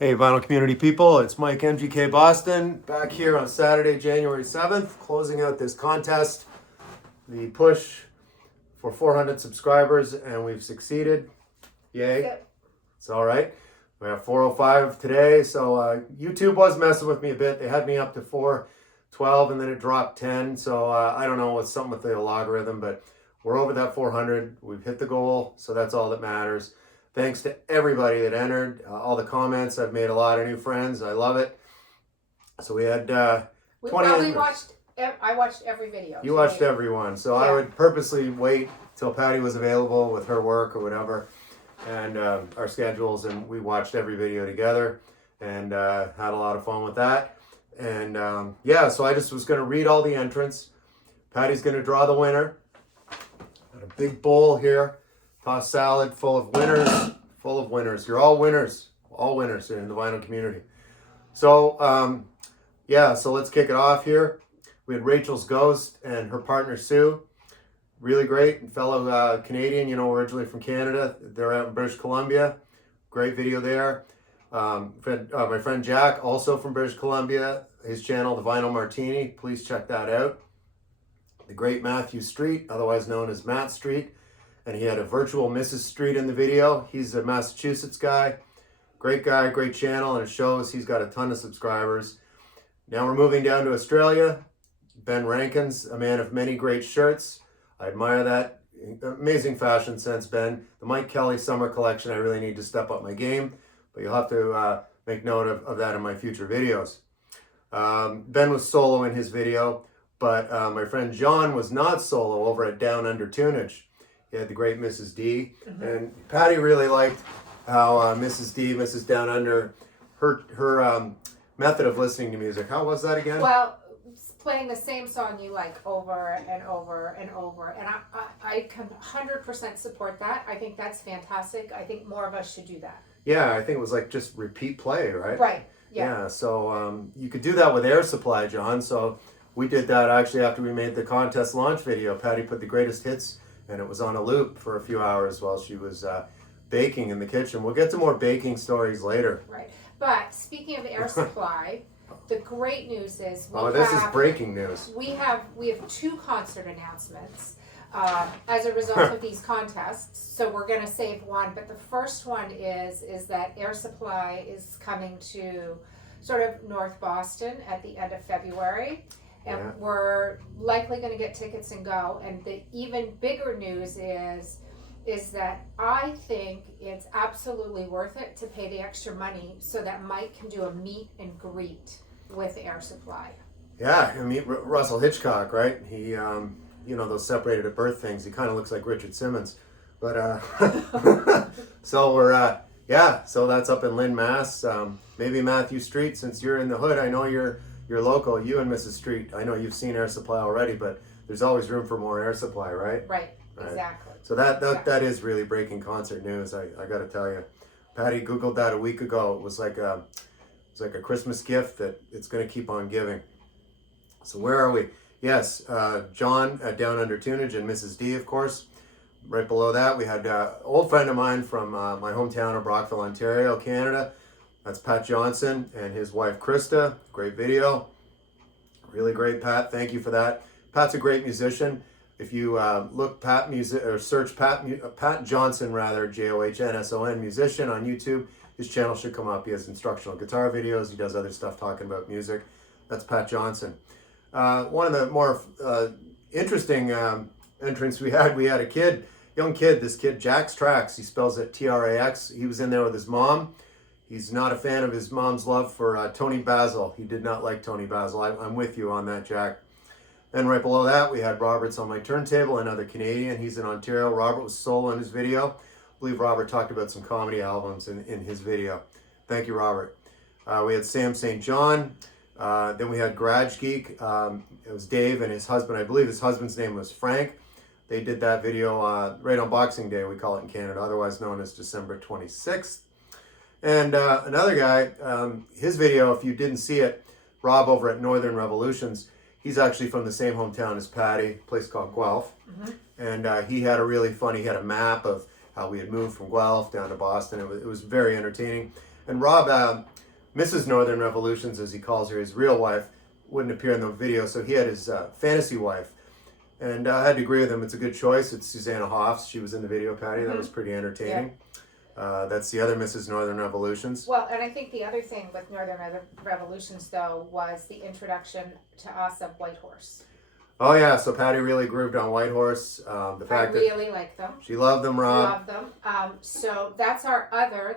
Hey, Vinyl Community people, it's Mike MGK Boston back here on Saturday, January 7th, closing out this contest, the push for 400 subscribers, and we've succeeded. Yay. Yep. It's all right. We have 405 today, so YouTube was messing with me a bit. They had me up to 412, and then it dropped 10, so I don't know what's something with the logarithm, but we're over that 400. We've hit the goal, so that's all that matters. Thanks to everybody that entered, all the comments. I've made a lot of new friends. I love it. So we had 20 probably watched. I watched every video. You watched every one. So yeah. I would purposely wait till Patty was available with her work or whatever, and our schedules, and we watched every video together, and had a lot of fun with that. And yeah, so I just was going to read all the entrants. Patty's going to draw the winner. Got a big bowl here. Tossed salad full of winners. You're all winners in the vinyl community. So, yeah, so let's kick it off here. We had Rachel's Ghost and her partner Sue. Really great, fellow Canadian, originally from Canada. They're out in British Columbia. Great video there. My friend Jack, also from British Columbia. His channel, The Vinyl Martini. Please check that out. The great Matthew Street, otherwise known as Matt Street. And he had a virtual Mrs. Street in the video. He's a Massachusetts guy, great channel, and it shows he's got a ton of subscribers. Now we're moving down to Australia. Ben Rankins, a man of many great shirts. I admire that. Amazing fashion sense, Ben. The Mike Kelly summer collection, I really need to step up my game, but you'll have to make note of that in my future videos. Ben was solo in his video, but my friend John was not solo over at Down Under Tunage. He had the great Mrs. D. Mm-hmm. And Patty really liked how Mrs. D, Mrs. Down Under, her method of listening to music. How was that again? Well, playing the same song you like over and over and over. And I can 100% support that. I think that's fantastic. I think more of us should do that. Yeah, I think it was like just repeat play, right? Right, yeah. So you could do that with Air Supply, John. So we did that actually after we made the contest launch video. Patty put the greatest hits, and it was on a loop for a few hours while she was baking in the kitchen. We'll get to more baking stories later. Right. But speaking of Air Supply, the great news is this is breaking news. We have 2 concert announcements as a result of these contests. So we're going to save one. But the first one is that Air Supply is coming to sort of North Boston at the end of February. And we're likely going to get tickets and go. And the even bigger news is that I think it's absolutely worth it to pay the extra money so that Mike can do a meet and greet with Air Supply. Yeah, I mean, Russell Hitchcock, right? He, those separated at birth things. He kind of looks like Richard Simmons. But, so we're, so that's up in Lynn, Mass. Maybe Matthew Street, since you're in the hood. I know you're local, you and Mrs. Street. I know you've seen Air Supply already, but there's always room for more Air Supply, right? Right. Exactly. So that is really breaking concert news. I got to tell you, Patty Googled that a week ago. It was like a Christmas gift that it's going to keep on giving. So where are we? Yes, John at Down Under Tunage and Mrs. D, of course. Right below that, we had an old friend of mine from my hometown of Brockville, Ontario, Canada. That's Pat Johnson and his wife, Krista. Great video. Really great, Pat. Thank you for that. Pat's a great musician. If you look search Pat Johnson, Johnson, musician on YouTube, his channel should come up. He has instructional guitar videos. He does other stuff talking about music. That's Pat Johnson. One of the more interesting entrants we had a young kid, this kid, Jax Trax. He spells it Trax. He was in there with his mom. He's not a fan of his mom's love for Tony Basil. He did not like Tony Basil. I'm with you on that, Jack. Then right below that, we had Robert's on my turntable, another Canadian. He's in Ontario. Robert was solo in his video. I believe Robert talked about some comedy albums in his video. Thank you, Robert. We had Sam St. John. Then we had Garage Geek. It was Dave and his husband. I believe his husband's name was Frank. They did that video right on Boxing Day, we call it in Canada, otherwise known as December 26th. And another guy, his video, if you didn't see it, Rob over at Northern Revolutions, he's actually from the same hometown as Patty, a place called Guelph. Mm-hmm. And he had a map of how we had moved from Guelph down to Boston. It was very entertaining. And Rob, Mrs. Northern Revolutions, as he calls her, his real wife, wouldn't appear in the video, so he had his fantasy wife. And I had to agree with him. It's a good choice. It's Susanna Hoffs. She was in the video, Patty. That was pretty entertaining. That's the other Mrs. Northern Revolutions. Well, and I think the other thing with Northern Revolutions, though, was the introduction to us of White Horse. Oh yeah, so Patty really grooved on White Horse. The fact I really like them. she loved them, Rob. Love them. So that's our other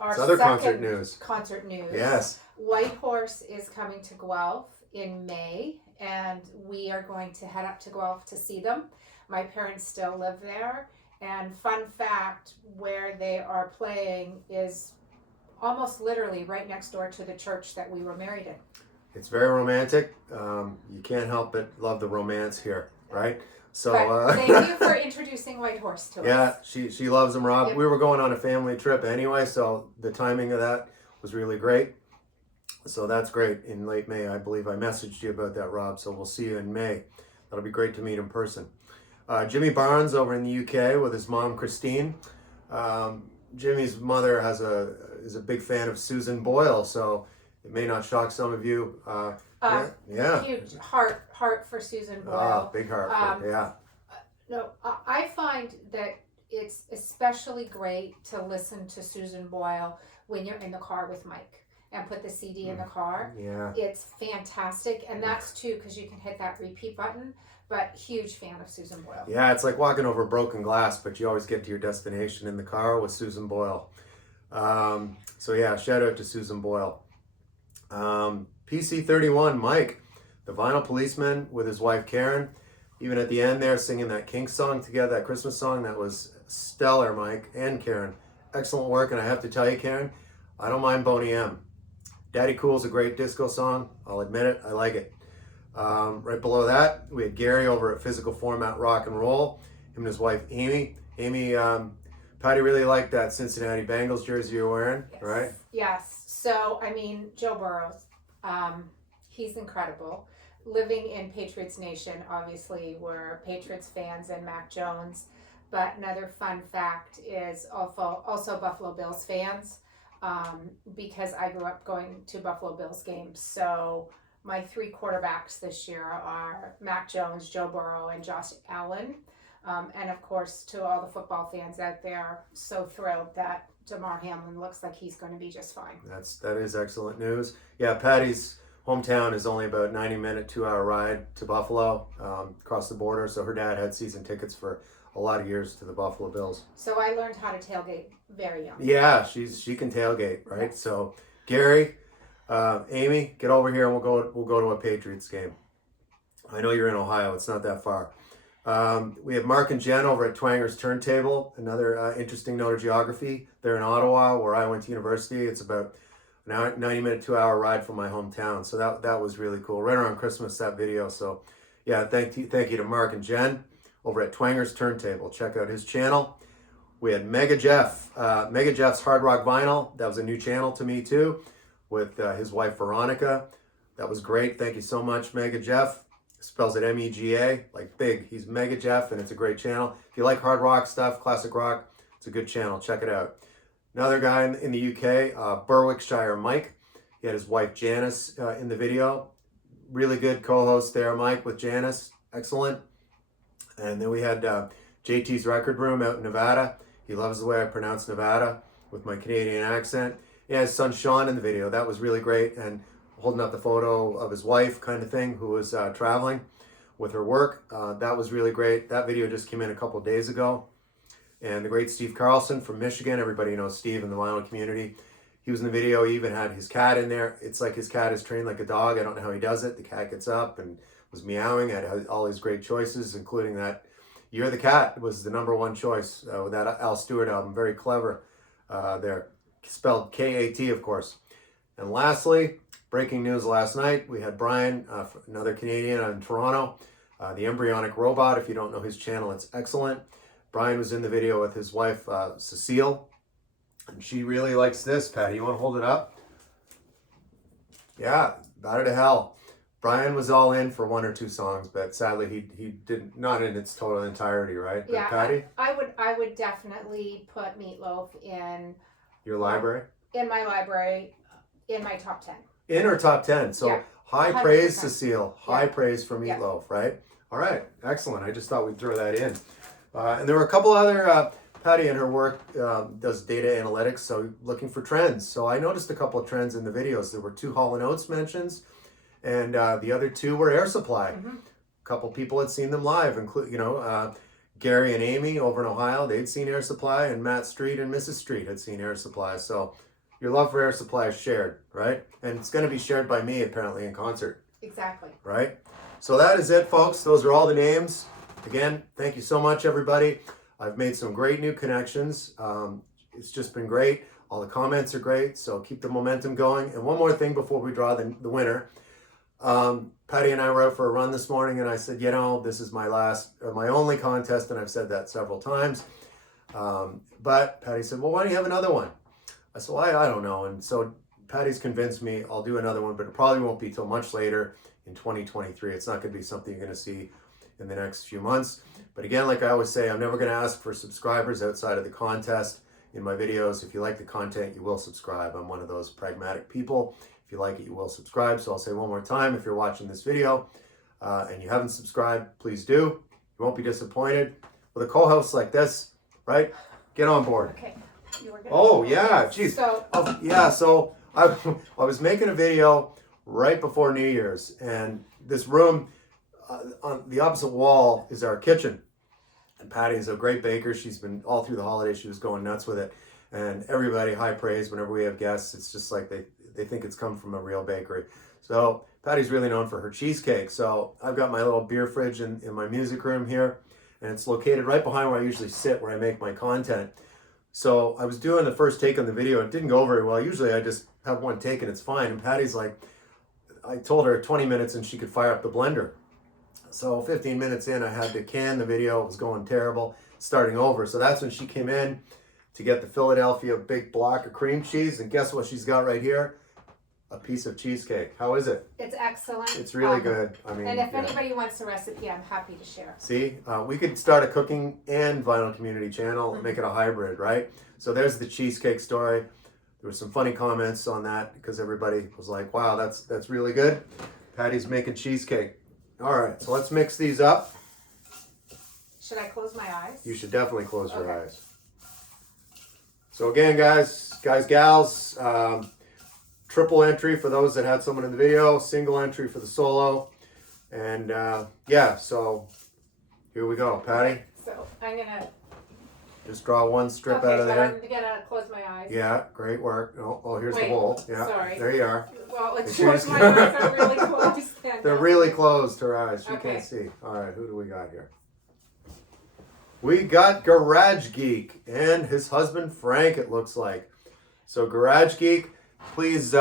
Other concert news. Concert news. Yes. White Horse is coming to Guelph in May, and we are going to head up to Guelph to see them. My parents still live there, and fun fact, where they are playing is almost literally right next door to the church that we were married in. It's very romantic. You can't help but love the romance here, right? So Thank you for introducing White Horse to us. Yeah, she loves them, Rob. Yep. We were going on a family trip anyway, so the timing of that was really great. So that's great. In late May, I believe I messaged you about that, Rob. So we'll see you in May. That'll be great to meet in person. Jimmy Barnes over in the UK with his mom, Christine. Jimmy's mother is a big fan of Susan Boyle, so it may not shock some of you. Yeah. Huge heart for Susan Boyle. Big heart. Yeah. No, I find that it's especially great to listen to Susan Boyle when you're in the car with Mike and put the CD in the car. Yeah. It's fantastic, and that's too because you can hit that repeat button. But huge fan of Susan Boyle. Yeah, it's like walking over broken glass, but you always get to your destination in the car with Susan Boyle. So yeah, shout out to Susan Boyle. PC31, Mike, the vinyl policeman with his wife Karen. Even at the end there, singing that Kinks song together, that Christmas song, that was stellar, Mike and Karen. Excellent work, and I have to tell you, Karen, I don't mind Boney M. Daddy Cool's a great disco song. I'll admit it, I like it. Right below that, we had Gary over at Physical Format Rock and Roll. Him and his wife, Amy. Amy, Patty really liked that Cincinnati Bengals jersey you're wearing, Yes. right? Yes. So, I mean, Joe Burrows, he's incredible. Living in Patriots Nation, obviously, we're Patriots fans and Mac Jones. But another fun fact is also Buffalo Bills fans, because I grew up going to Buffalo Bills games. So my 3 quarterbacks this year are Mac Jones, Joe Burrow, and Josh Allen. And of course, to all the football fans out there, so thrilled that Damar Hamlin looks like he's going to be just fine. That is excellent news. Yeah, Patty's hometown is only about 90-minute, 2-hour ride to Buffalo, across the border. So her dad had season tickets for a lot of years to the Buffalo Bills. So I learned how to tailgate very young. Yeah, she can tailgate, right? Yes. So Gary, Amy, get over here and we'll go to a Patriots game. I know you're in Ohio; it's not that far. We have Mark and Jen over at Twanger's Turntable. Another interesting note of geography. They're in Ottawa, where I went to university. It's about an 90-minute, 2-hour ride from my hometown. So that was really cool. Right around Christmas, that video. So yeah, thank you to Mark and Jen over at Twanger's Turntable. Check out his channel. We had Mega Jeff, Mega Jeff's Hard Rock Vinyl. That was a new channel to me too, with his wife Veronica. That was great. Thank you so much, Mega Jeff. Spells it M-E-G-A, like big. He's Mega Jeff, and it's a great channel. If you like hard rock stuff, classic rock, it's a good channel. Check it out. Another guy in the UK, Berwickshire Mike. He had his wife Janice in the video. Really good co-host there, Mike, with Janice. Excellent. And then we had JT's Record Room out in Nevada. He loves the way I pronounce Nevada with my Canadian accent. He had his son Sean in the video. That was really great. And holding up the photo of his wife kind of thing, who was traveling with her work. That was really great. That video just came in a couple days ago. And the great Steve Carlson from Michigan. Everybody knows Steve in the vinyl community. He was in the video. He even had his cat in there. It's like his cat is trained like a dog. I don't know how he does it. The cat gets up and was meowing. Had all his great choices, including that You're the Cat was the #1 choice with that Al Stewart album. Very clever there. Spelled K-A-T, of course. And lastly, breaking news last night, we had Brian, another Canadian in Toronto, the Embryonic Robot. If you don't know his channel, it's excellent. Brian was in the video with his wife, Cecile, and she really likes this. Patty, you want to hold it up? Yeah, Better to Hell. Brian was all in for 1 or 2 songs, but sadly he did not in its total entirety, right? But Yeah, Patty? I would definitely put Meatloaf in Your library? in my library, in my top 10. In or top 10. So Yeah. high 100%. praise, Cecile. High Yeah. praise for Yeah. Meatloaf, right? All right. Excellent. I just thought we'd throw that in. And there were a couple other, Patty in her work does data analytics, so looking for trends. So I noticed a couple of trends in the videos. There were 2 Hall & Oates mentions, and the other 2 were Air Supply. Mm-hmm. A couple people had seen them live, including, Gary and Amy over in Ohio, they'd seen Air Supply, and Matt Street and Mrs. Street had seen Air Supply. So your love for Air Supply is shared, right? And it's going to be shared by me, apparently, in concert. Exactly. Right? So that is it, folks. Those are all the names. Again, thank you so much, everybody. I've made some great new connections. It's just been great. All the comments are great, so keep the momentum going. And one more thing before we draw the winner. Patty and I were out for a run this morning, and I said, this is my only contest, and I've said that several times. But Patty said, well, why don't you have another one? I said, well, I don't know. And so Patty's convinced me I'll do another one, but it probably won't be till much later in 2023. It's not going to be something you're going to see in the next few months. But again, like I always say, I'm never going to ask for subscribers outside of the contest in my videos. If you like the content, you will subscribe. I'm one of those pragmatic people. If you like it, you will subscribe. So I'll say one more time, if you're watching this video and you haven't subscribed, please do. You won't be disappointed. With a co-host like this, right? Get on board. Okay. Oh, yeah. Geez. So I was making a video right before New Year's, and this room on the opposite wall is our kitchen. And Patty is a great baker. She's been all through the holidays. She was going nuts with it. And everybody high praise whenever we have guests. It's just like they think it's come from a real bakery. So Patty's really known for her cheesecake. So I've got my little beer fridge in my music room here, and it's located right behind where I usually sit, where I make my content. So I was doing the first take on the video. It didn't go very well. Usually I just have one take and it's fine. And Patty's like, I told her 20 minutes and she could fire up the blender. So 15 minutes in, I had to can the video. It was going terrible, starting over. So that's when she came in to get the Philadelphia big block of cream cheese. And guess what she's got right here? A piece of cheesecake. How is it? It's excellent. It's really good. I mean, and if anybody wants the recipe, I'm happy to share. See, we could start a cooking and vinyl community channel and make it a hybrid, right? So there's the cheesecake story. There were some funny comments on that because everybody was like, wow, that's really good. Patty's making cheesecake. All right, so let's mix these up. Should I close my eyes? You should definitely close your eyes. So again, guys, gals, triple entry for those that had someone in the video, single entry for the solo. And yeah, so here we go. Patty? So I'm going to just draw one strip out of there. I'm going to close my eyes. Yeah, great work. Oh, here's the hole. Yeah, sorry. There you are. Well, let's close my eyes. They're really closed. They're really closed, her eyes. She Okay. can't see. All right, who do we got here? We got Garage Geek and his husband Frank, it looks like. So Garage Geek, please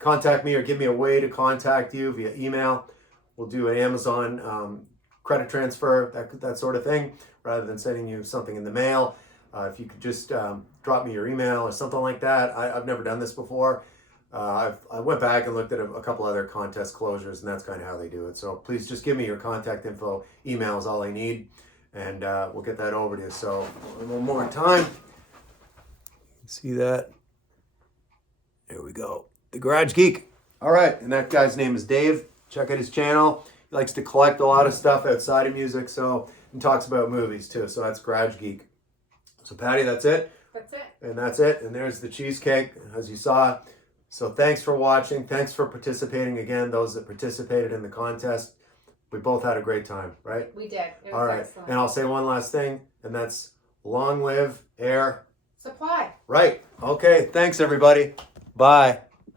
contact me or give me a way to contact you via email. We'll do an Amazon credit transfer, that sort of thing, rather than sending you something in the mail. If you could just drop me your email or something like that. I've never done this before. I went back and looked at a couple other contest closures, and that's kind of how they do it. So please just give me your contact info. Email is all I need, and we'll get that over to you. So one more time. See that? There we go. The Garage Geek. All right, and that guy's name is Dave. Check out his channel. He likes to collect a lot of stuff outside of music, and talks about movies too. So that's Garage Geek. So Patty, that's it. That's it. And that's it. And there's the cheesecake, as you saw. So thanks for watching. Thanks for participating again, those that participated in the contest. We both had a great time, right? We did. It was all right. Excellent. And I'll say one last thing, and that's long live Air Supply. Right. Okay. Thanks, everybody. Bye.